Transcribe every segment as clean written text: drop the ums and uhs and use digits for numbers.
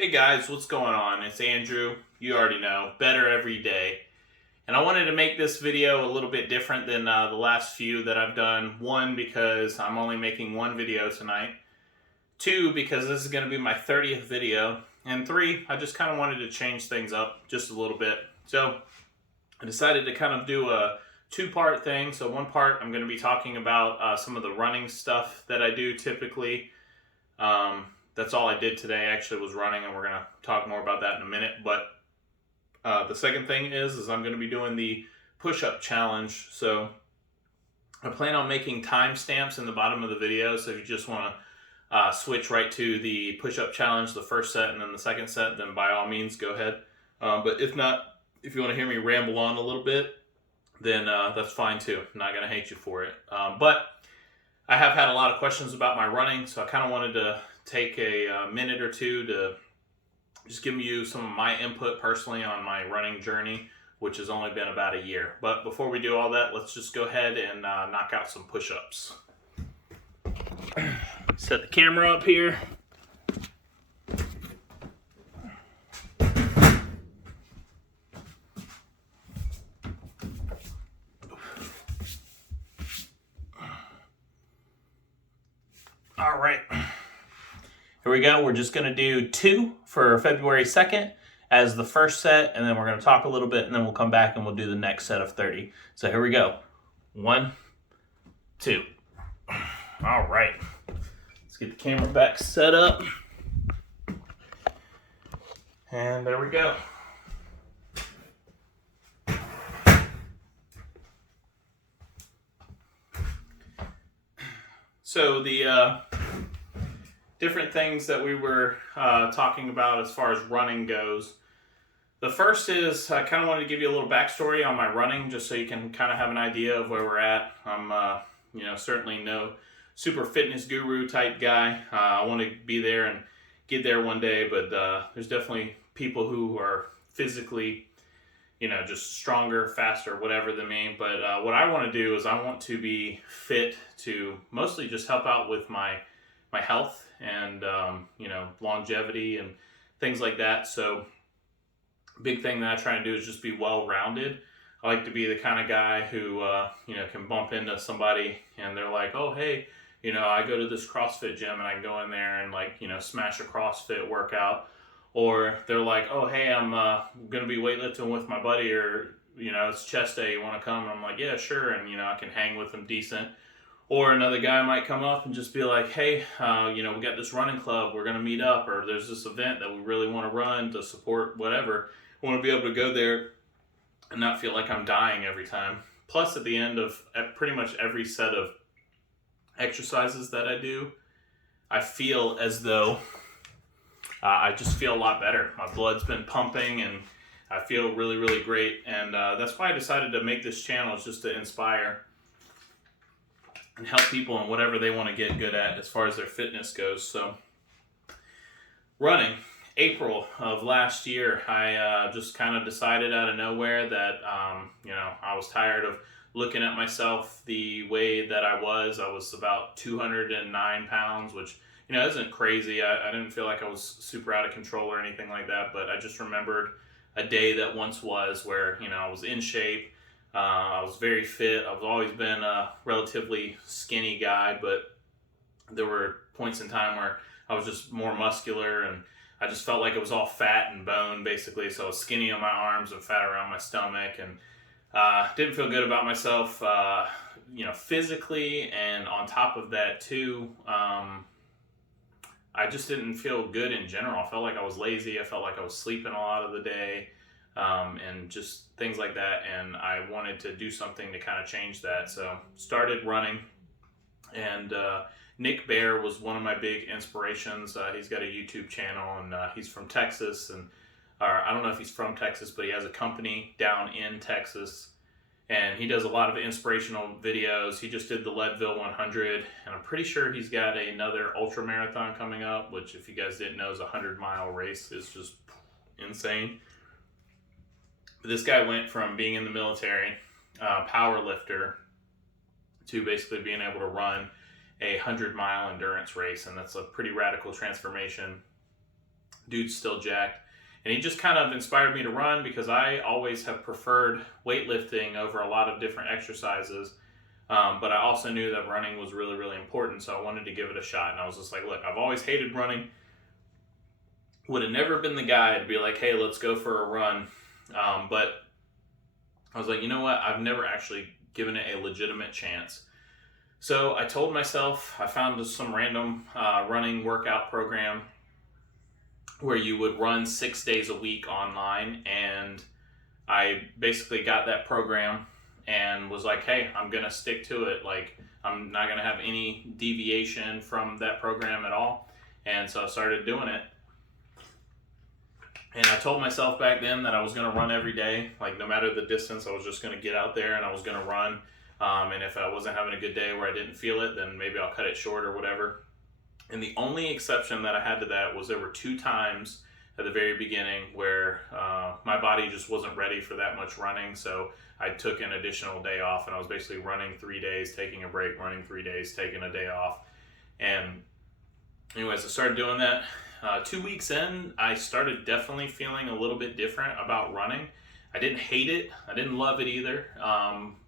Hey guys, what's going on? It's Andrew. You already know, better every day. And I wanted to make this video a little bit different than the last few that I've done. One, because I'm only making one video tonight. Two, because this is going to be my 30th video. And three, I just kind of wanted to change things up just a little bit. So I decided to kind of do a two-part thing. So one part, I'm going to be talking about some of the running stuff that I do typically. That's all I did today actually was running, and we're going to talk more about that in a minute. But the second thing is I'm going to be doing the push-up challenge. So I plan on making timestamps in the bottom of the video. So if you just want to switch right to the push-up challenge, the first set and then the second set, then by all means go ahead. But if not, if you want to hear me ramble on a little bit, then that's fine too. I'm not going to hate you for it. But I have had a lot of questions about my running, so I kind of wanted to take a minute or two to just give you some of my input personally on my running journey, which has only been about a year. But before we do all that, let's just go ahead and knock out some push-ups. Set the camera up here. All right. Here we go. We're just going to do 2 for February 2nd as the first set, and then we're going to talk a little bit, and then we'll come back and we'll do the next set of 30. So here we go. 1, 2. All right. Let's get the camera back set up. And there we go. So the different things that we were talking about as far as running goes. The first is I kind of wanted to give you a little backstory on my running, just so you can kind of have an idea of where we're at. I'm, certainly no super fitness guru type guy. I want to be there and get there one day, but there's definitely people who are physically, just stronger, faster, whatever than me. But what I want to do is I want to be fit to mostly just help out with my health and longevity and things like that. So big thing that I try to do is just be well-rounded. I like to be the kind of guy who can bump into somebody and they're like, oh hey, I go to this CrossFit gym and I can go in there and smash a CrossFit workout. Or they're like, oh hey, I'm gonna be weightlifting with my buddy, or it's chest day, you want to come? And I'm like, yeah, sure. And I can hang with them decent. Or another guy might come up and just be like, hey, we got this running club, we're going to meet up, or there's this event that we really want to run to support whatever. I want to be able to go there and not feel like I'm dying every time. Plus, at the end of pretty much every set of exercises that I do, I feel as though I just feel a lot better. My blood's been pumping and I feel really, really great. And that's why I decided to make this channel, is just to inspire and help people in whatever they want to get good at as far as their fitness goes. So running, April of last year, I just kind of decided out of nowhere that, I was tired of looking at myself the way that I was. I was about 209 pounds, which, isn't crazy. I didn't feel like I was super out of control or anything like that, but I just remembered a day that once was where, I was in shape. I was very fit. I've always been a relatively skinny guy, but there were points in time where I was just more muscular and I just felt like it was all fat and bone basically. So I was skinny on my arms and fat around my stomach, and didn't feel good about myself, physically. And on top of that too, I just didn't feel good in general. I felt like I was lazy. I felt like I was sleeping a lot of the day. And just things like that, and I wanted to do something to kind of change that. So started running, and Nick Bare was one of my big inspirations. He's got a YouTube channel, and he's from Texas, and I don't know if he's from Texas, but he has a company down in Texas, and he does a lot of inspirational videos. He just did the Leadville 100, and I'm pretty sure he's got another ultra marathon coming up, which, if you guys didn't know, is a 100-mile race. It's just insane. This guy went from being in the military, power lifter, to basically being able to run a 100-mile endurance race, and that's a pretty radical transformation. Dude's still jacked. And he just kind of inspired me to run because I always have preferred weightlifting over a lot of different exercises. But I also knew that running was really, really important, so I wanted to give it a shot. And I was just like, look, I've always hated running. Would have never been the guy to be like, hey, let's go for a run. But I was like, you know what? I've never actually given it a legitimate chance. So I told myself, I found some random running workout program where you would run 6 days a week online. And I basically got that program and was like, hey, I'm going to stick to it. Like, I'm not going to have any deviation from that program at all. And so I started doing it. And I told myself back then that I was going to run every day. Like, no matter the distance, I was just going to get out there and I was going to run. And if I wasn't having a good day where I didn't feel it, then maybe I'll cut it short or whatever. And the only exception that I had to that was there were 2 times at the very beginning where my body just wasn't ready for that much running. So I took an additional day off and I was basically running 3 days, taking a break, running 3 days, taking a day off. And anyways, I started doing that. 2 weeks in, I started definitely feeling a little bit different about running. I didn't hate it. I didn't love it either.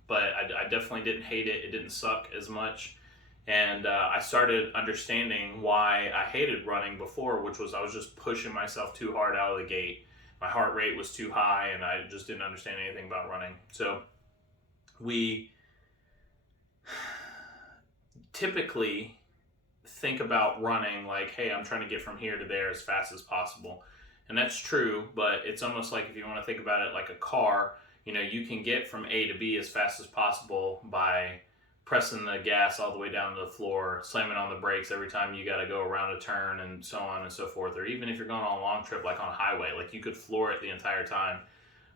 But I definitely didn't hate it. It didn't suck as much. And I started understanding why I hated running before, which was I was just pushing myself too hard out of the gate. My heart rate was too high and I just didn't understand anything about running. So we typically think about running like, hey, I'm trying to get from here to there as fast as possible. And that's true, but it's almost like if you want to think about it like a car, you know, you can get from A to B as fast as possible by pressing the gas all the way down to the floor, slamming on the brakes every time you got to go around a turn and so on and so forth. Or even if you're going on a long trip like on a highway, like you could floor it the entire time.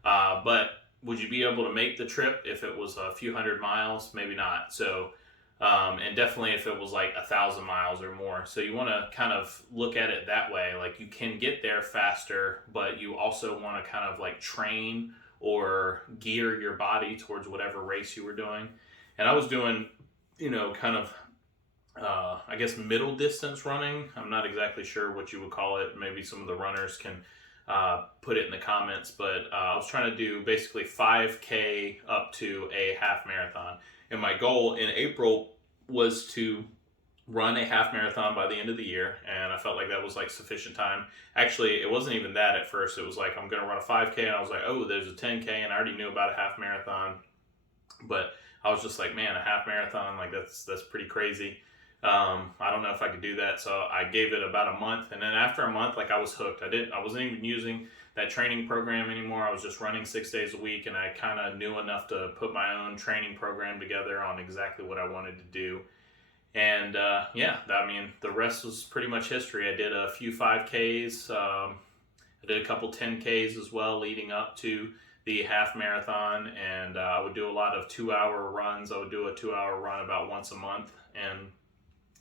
But would you be able to make the trip if it was a few hundred miles? Maybe not. So, and definitely if it was like 1,000 miles or more. So you want to kind of look at it that way. Like you can get there faster, but you also want to kind of like train or gear your body towards whatever race you were doing. And I was doing, you know, kind of, I guess, middle distance running. I'm not exactly sure what you would call it. Maybe some of the runners can put it in the comments. But I was trying to do basically 5K up to a half marathon. And my goal in April was to run a half marathon by the end of the year. And I felt like that was like sufficient time. Actually, it wasn't even that at first. It was like, I'm going to run a 5K. And I was like, oh, there's a 10K. And I already knew about a half marathon. But I was just like, man, a half marathon, like that's pretty crazy. I don't know if I could do that. So I gave it about a month. And then after a month, like I was hooked. I wasn't even using that training program anymore. I was just running 6 days a week. And I kind of knew enough to put my own training program together on exactly what I wanted to do. And yeah, I mean, the rest was pretty much history. I did a few 5Ks. I did a couple 10Ks as well leading up to the half marathon, and I would do a lot of 2-hour runs. I would do a 2-hour run about once a month, and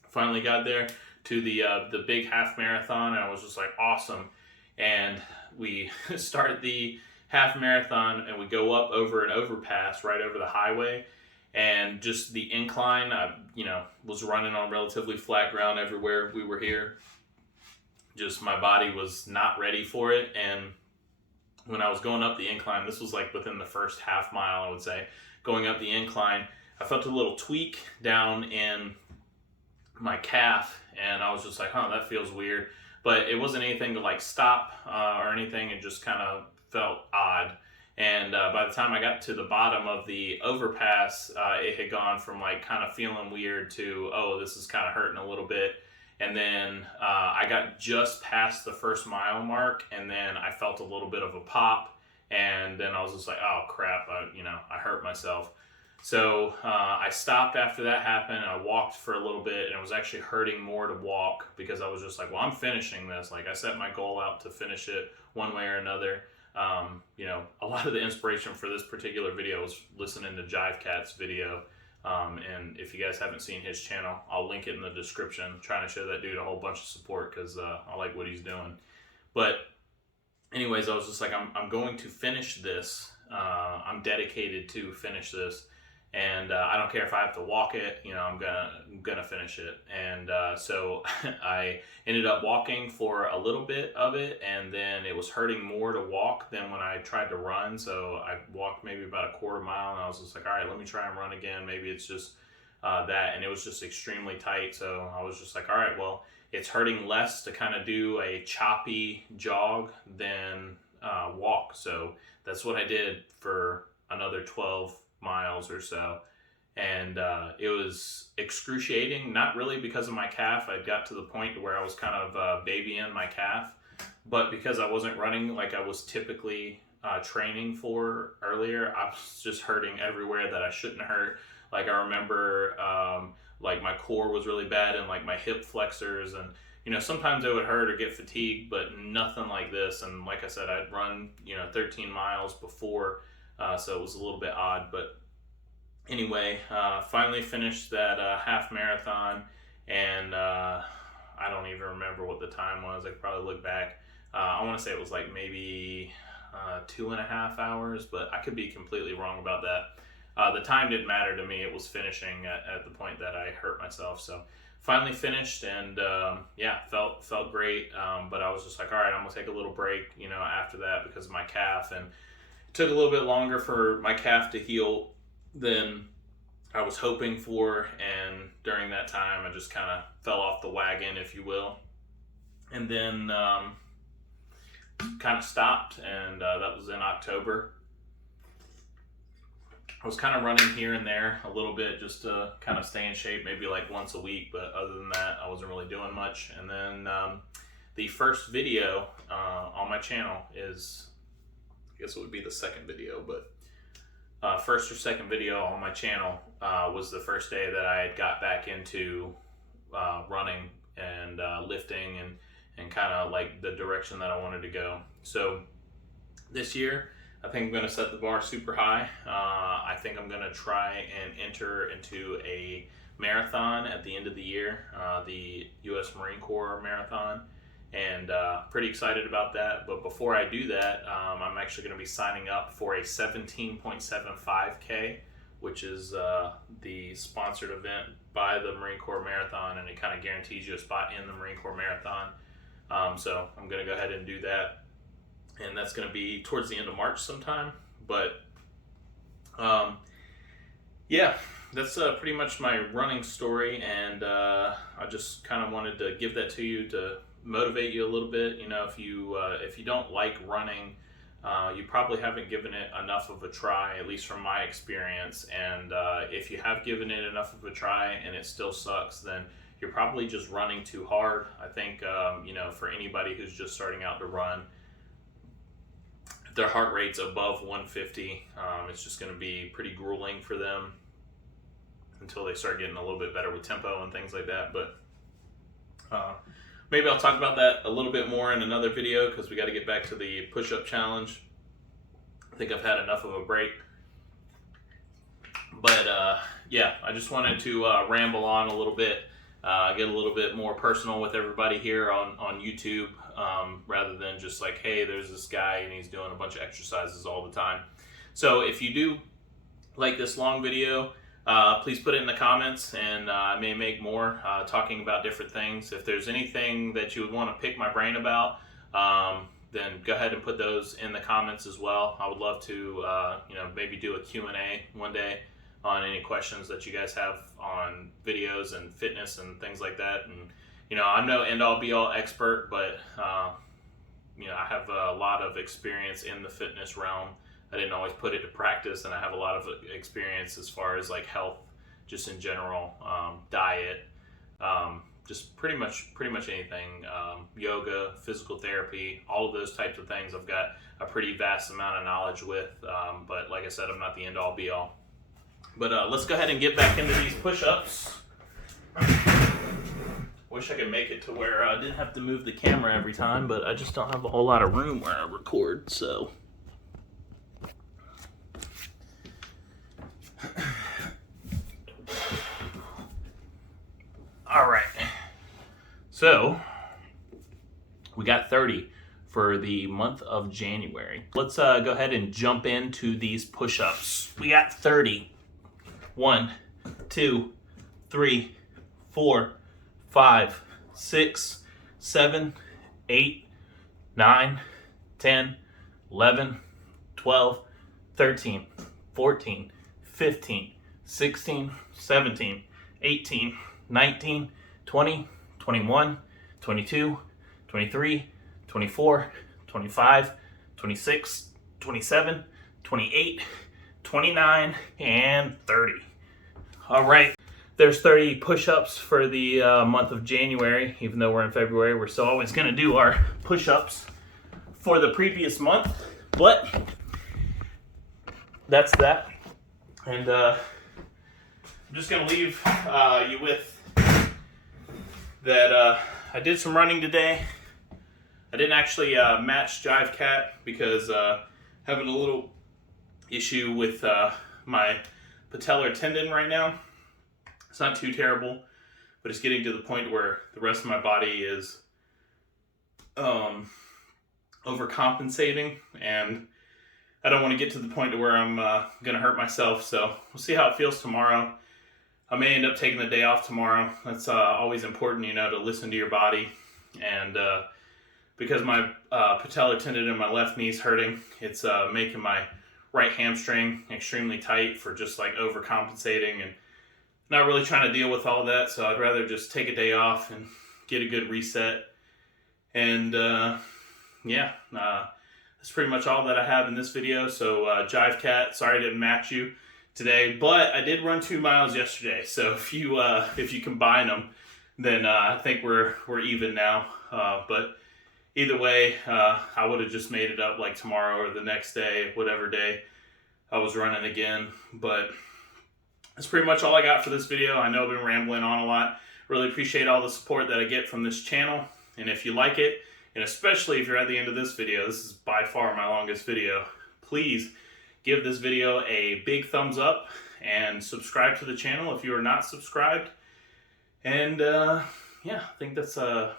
finally got there to the big half marathon, and I was just like, awesome. And we start the half marathon, and we go up over an overpass right over the highway, and just the incline, I, you know, was running on relatively flat ground everywhere we were here. Just my body was not ready for it, and when I was going up the incline, this was like within the first half mile, I would say, going up the incline, I felt a little tweak down in my calf, and I was just like, huh, that feels weird. But it wasn't anything to like stop or anything. It just kind of felt odd. And by the time I got to the bottom of the overpass, it had gone from like kind of feeling weird to, oh, this is kind of hurting a little bit. And then I got just past the first mile mark, and then I felt a little bit of a pop, and then I was just like, oh crap, I hurt myself. So I stopped after that happened, and I walked for a little bit, and it was actually hurting more to walk because I was just like, well, I'm finishing this. Like I set my goal out to finish it one way or another. A lot of the inspiration for this particular video was listening to Jive Cat's video. And if you guys haven't seen his channel, I'll link it in the description. I'm trying to show that dude a whole bunch of support because I like what he's doing. But anyways, I was just like, I'm going to finish this. I'm dedicated to finish this. and I don't care if I have to walk it. You know, I'm gonna finish it. And so I ended up walking for a little bit of it, and then it was hurting more to walk than when I tried to run. So I walked maybe about a quarter mile, and I was just like, all right, let me try and run again. Maybe it's just that, and it was just extremely tight. So I was just like, all right, well, it's hurting less to kind of do a choppy jog than walk. So that's what I did for another 12 miles or so. And it was excruciating, not really because of my calf. I got to the point where I was kind of babying my calf, but because I wasn't running like I was typically training for earlier, I was just hurting everywhere that I shouldn't hurt. Like I remember like my core was really bad, and like my hip flexors, and you know, sometimes it would hurt or get fatigued, but nothing like this. And like I said, I'd run, you know, 13 miles before, so it was a little bit odd. But anyway, finally finished that half marathon, and I don't even remember what the time was. I could probably look back. I want to say it was like maybe 2.5 hours, but I could be completely wrong about that. The time didn't matter to me. It was finishing at the point that I hurt myself. So finally finished, and yeah, felt great. But I was just like, all right, I'm gonna take a little break, you know, after that because of my calf, and it took a little bit longer for my calf to heal than I was hoping for. And during that time, I just kind of fell off the wagon, if you will, and then kind of stopped, and that was in October. I was kind of running here and there a little bit just to kind of stay in shape, maybe like once a week, but other than that, I wasn't really doing much. And then the first video on my channel is, I guess it would be the second video, but first or second video on my channel was the first day that I had got back into running and lifting and kind of like the direction that I wanted to go. So this year, I think I'm going to set the bar super high. I think I'm going to try and enter into a marathon at the end of the year, the U.S. Marine Corps Marathon, and pretty excited about that. But before I do that, I'm actually going to be signing up for a 17.75K, which is the sponsored event by the Marine Corps Marathon, and it kind of guarantees you a spot in the Marine Corps Marathon. So I'm going to go ahead and do that. And that's going to be towards the end of March sometime. But yeah, that's pretty much my running story. And I just kind of wanted to give that to you to motivate you a little bit. You know, if you don't like running, you probably haven't given it enough of a try, at least from my experience. And if you have given it enough of a try and it still sucks, then you're probably just running too hard. I think, you know, for anybody who's just starting out to run, their heart rate's above 150, it's just going to be pretty grueling for them until they start getting a little bit better with tempo and things like that. But maybe I'll talk about that a little bit more in another video, because we got to get back to the push-up challenge. I think I've had enough of a break. But yeah, I just wanted to ramble on a little bit, get a little bit more personal with everybody here on YouTube. Rather than just like, hey, there's this guy and he's doing a bunch of exercises all the time. So if you do like this long video, please put it in the comments, and I may make more talking about different things. If there's anything that you would want to pick my brain about, then go ahead and put those in the comments as well. I would love to you know, maybe do a Q&A one day on any questions that you guys have on videos and fitness and things like that. And you know, I'm no end-all be-all expert, but you know, I have a lot of experience in the fitness realm. I didn't always put it to practice, and I have a lot of experience as far as like health, just in general, diet, just pretty much anything, yoga, physical therapy, all of those types of things. I've got a pretty vast amount of knowledge with, but like I said, I'm not the end-all be-all. But let's go ahead and get back into these push-ups. Wish I could make it to where I didn't have to move the camera every time, but I just don't have a whole lot of room where I record, so. All right. So, we got 30 for the month of January. Let's go ahead and jump into these push-ups. We got 30. 1, 2, 3, 4, 5, 6, 7, 8, 9, 10, 11, 12, 13, 14, 15, 16, 17, 18, 19, 20, 21, 22, 23, 24, 25, 26, 27, 28, 29, and 30. All right, there's 30 push-ups for the month of January. Even though we're in February, we're still always gonna do our push-ups for the previous month, but that's that. And I'm just gonna leave you with that. I did some running today. I didn't actually match Jive Cat because having a little issue with my patellar tendon right now. It's not too terrible, but it's getting to the point where the rest of my body is overcompensating, and I don't want to get to the point to where I'm going to hurt myself. So we'll see how it feels tomorrow. I may end up taking the day off tomorrow. That's always important, you know, to listen to your body. And because my patellar tendon in my left knee is hurting, it's making my right hamstring extremely tight for just like overcompensating, and not really trying to deal with all that. So I'd rather just take a day off and get a good reset. And that's pretty much all that I have in this video. So Jive Cat, sorry I didn't match you today, but I did run 2 miles yesterday. So if you combine them, then I think we're even now. But either way, I would have just made it up like tomorrow or the next day, whatever day I was running again. But that's pretty much all I got for this video. I know I've been rambling on a lot. Really appreciate all the support that I get from this channel. And if you like it, and especially if you're at the end of this video, this is by far my longest video, please give this video a big thumbs up and subscribe to the channel if you are not subscribed. And I think that's about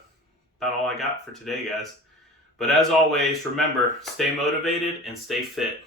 all I got for today, guys. But as always, remember, stay motivated and stay fit.